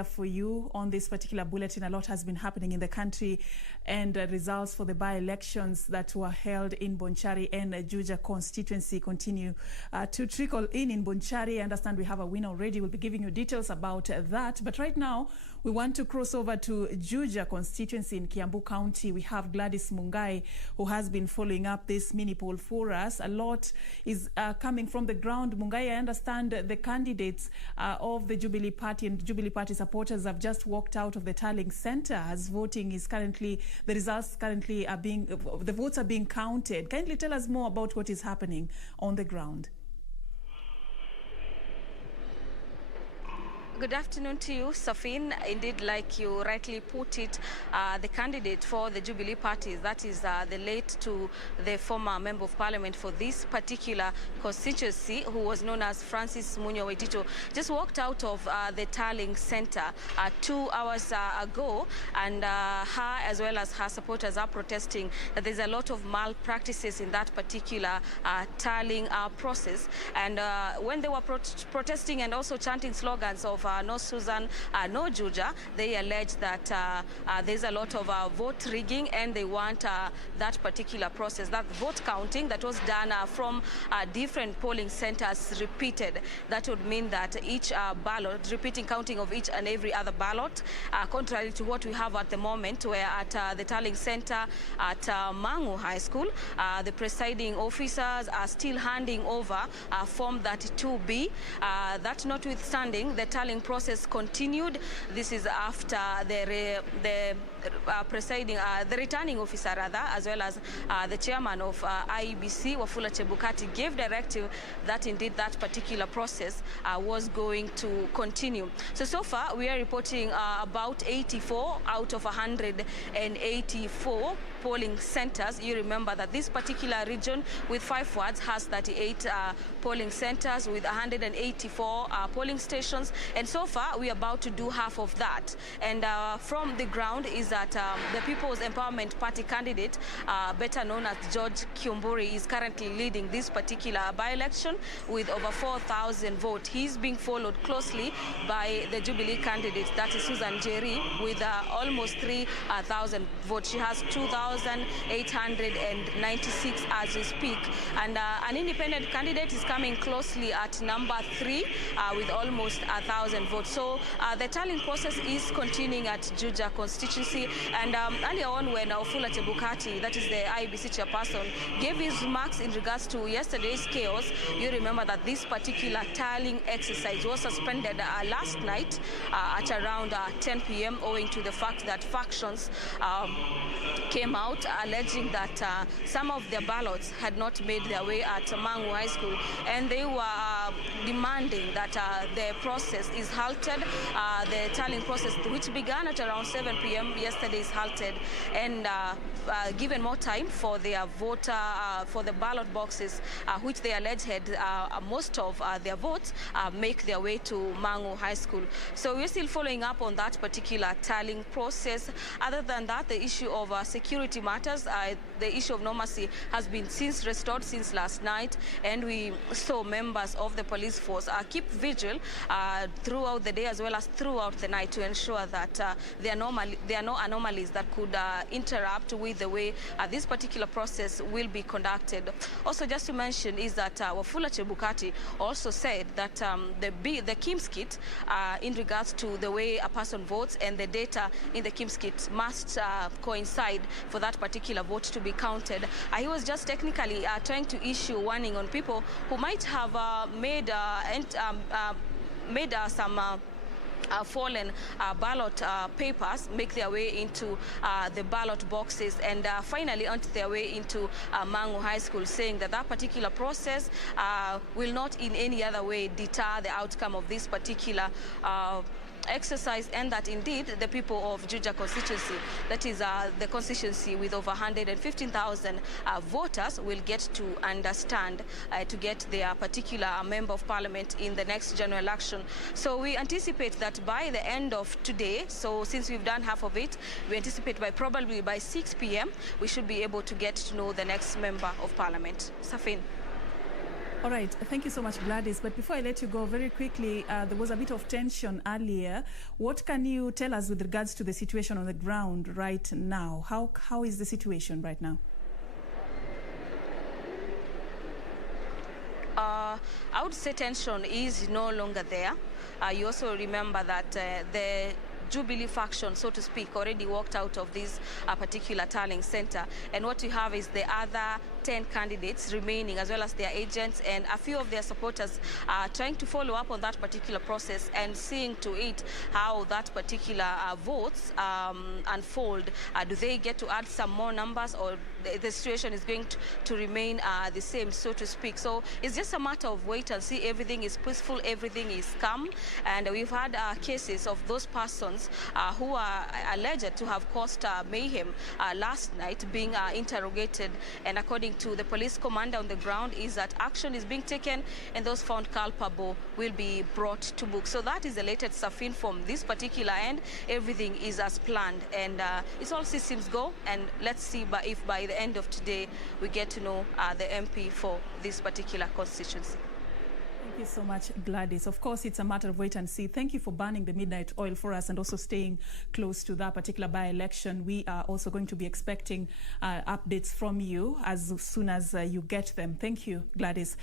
For you on this particular bulletin, a lot has been happening in the country, and results for the by-elections that were held in Bonchari and Juja constituency continue to trickle in Bonchari. I understand we have a win already. We'll be giving you details about that. But right now, we want to cross over to Juja constituency in Kiambu County. We have Gladys Mungai, who has been following up this mini poll for us. A lot is coming from the ground. Mungai, I understand the candidates of the Jubilee Party and Jubilee Party supporters have just walked out of the Tallying Center as voting is currently, the results currently are being, the votes are being counted. Kindly tell us more about what is happening on the ground. Good afternoon to you, Safin. Indeed, like you rightly put it, the candidate for the Jubilee Party, that is the late to the former Member of Parliament for this particular constituency, who was known as Francis Waititu, just walked out of the Tallying Center 2 hours ago, and her as well as her supporters are protesting that there's a lot of malpractices in that particular tallying process. And when they were protesting and also chanting slogans of no Susan, no Juja, they allege that there's a lot of vote rigging, and they want that particular process, that vote counting that was done from different polling centers repeated. That would mean that each ballot, repeating counting of each and every other ballot, contrary to what we have at the moment, where at the Tallying Center at Mangu High School, the presiding officers are still handing over Form 32B. That notwithstanding, the tallying process continued. This is after the returning officer rather, as well as the chairman of IEBC, Wafula Chebukati, gave directive that indeed that particular process was going to continue. So far we are reporting about 84 out of 184 polling centers. You remember that this particular region with 5 wards has 38 polling centers with 184 polling stations, and so far we are about to do half of that. And from the ground is that the People's Empowerment Party candidate, better known as George Koimburi, is currently leading this particular by-election with over 4,000 votes. He's being followed closely by the Jubilee candidate, that is Susan Njeri, with almost 3,000 votes. She has 2,896 as we speak. And an independent candidate is coming closely at number 3 with almost 1,000 votes. So the tallying process is continuing at Juja constituency. And earlier on, when Wafula Chebukati, that is the IEBC chairperson, gave his remarks in regards to yesterday's chaos, you remember that this particular tallying exercise was suspended last night at around 10 p.m. owing to the fact that factions came out alleging that some of their ballots had not made their way at Mangu High School, and they were demanding that the process is halted. The tallying process, which began at around 7 p.m. yesterday, is halted, and given more time for their voter, for the ballot boxes, which they allege had most of their votes make their way to Mangu High School. So we're still following up on that particular tallying process. Other than that, the issue of security matters, the issue of normalcy has been since restored since last night, and we saw members of the police force keep vigil throughout the day as well as throughout the night to ensure that there are no anomalies that could interrupt with the way this particular process will be conducted. Also, just to mention is that Wafula Chebukati also said that the KIMS kit in regards to the way a person votes and the data in the KIMS kit must coincide for that particular vote to be counted. He was just technically trying to issue a warning on people who might have made some fallen ballot papers make their way into the ballot boxes and finally onto their way into Mangu High School, saying that that particular process will not in any other way deter the outcome of this particular exercise, and that indeed the people of Juja constituency, that is the constituency with over 115,000 voters, will get to understand to get their particular member of parliament in the next general election. So we anticipate that by the end of today, so since we've done half of it, we anticipate probably by 6 p.m. we should be able to get to know the next member of parliament. Safin. All right, thank you so much, Gladys. But before I let you go, very quickly, there was a bit of tension earlier. What can you tell us with regards to the situation on the ground right now? How is the situation right now? I would say tension is no longer there. You also remember that the Jubilee faction, so to speak, already walked out of this particular tallying center. And what you have is the other 10 candidates remaining, as well as their agents and a few of their supporters trying to follow up on that particular process and seeing to it how that particular votes unfold. Do they get to add some more numbers, or the situation is going to remain the same, so to speak? So it's just a matter of wait and see. Everything is peaceful, everything is calm, and we've had cases of those persons who are alleged to have caused mayhem last night being interrogated, and according to the police commander on the ground is that action is being taken and those found culpable will be brought to book. So that is the latest Safin from this particular end. Everything is as planned, and it's all systems go, and let's see if by the end of today we get to know the MP for this particular constituency. Thank you so much, Gladys. Of course, it's a matter of wait and see. Thank you for burning the midnight oil for us and also staying close to that particular by-election. We are also going to be expecting updates from you as soon as you get them. Thank you, Gladys.